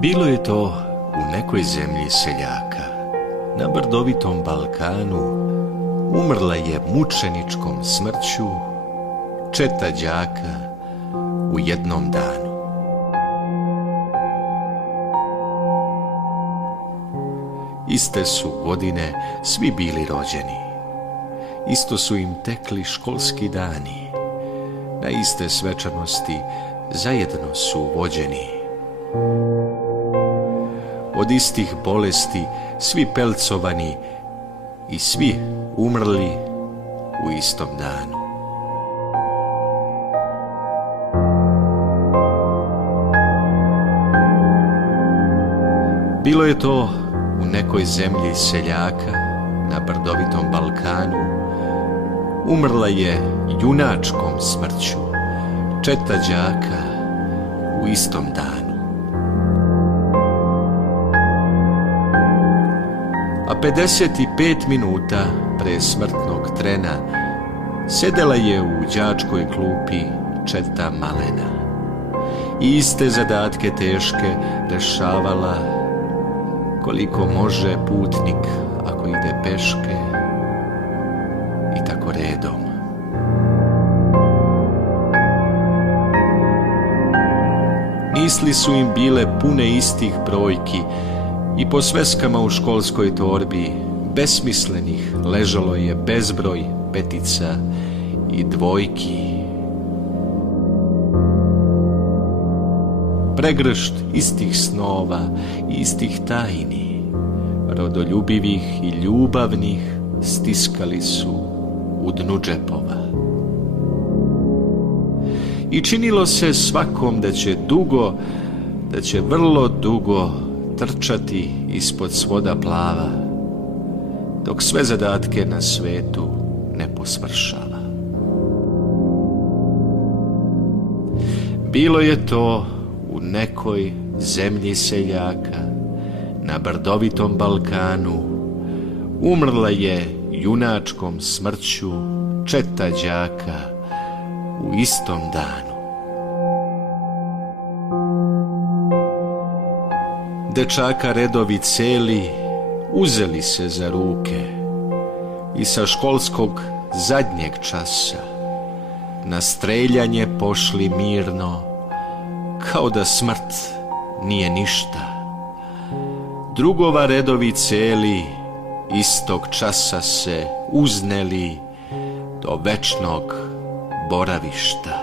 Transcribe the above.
Bilo je to u nekoj zemlji seljaka, na brdovitom Balkanu. Umrla je mučeničkom smrću četa đaka u jednom danu. Iste su godine svi bili rođeni, isto su im tekli školski dani, na iste svečanosti zajedno su vođeni. Od istih bolesti svi pelcovani i svi umrli u istom danu. Bilo je to u nekoj zemlji seljaka, na brdovitom Balkanu. Umrla je junačkom smrću četa đaka u istom danu. A 55 minuta pre smrtnog trena sedela je u đačkoj klupi četa malena i iste zadatke teške rešavala koliko može putnik ako ide peške, i tako redom. Misli su im bile pune istih brojki i po sveskama u školskoj torbi besmislenih ležalo je bezbroj petica i dvojki. Pregršt istih snova i istih tajni, rodoljubivih i ljubavnih, stiskali su u dnu džepova. I činilo se svakom da će vrlo dugo trčati ispod svoda plava, dok sve zadatke na svetu ne posvršava. Bilo je to u nekoj zemlji seljaka, na brdovitom Balkanu. Umrla je junačkom smrću četa đaka u istom danu. Dečaka redovi celi uzeli se za ruke i sa školskog zadnjeg časa na streljanje pošli mirno, kao da smrt nije ništa. Drugova redovi celi istog časa se uzneli do večnog boravišta.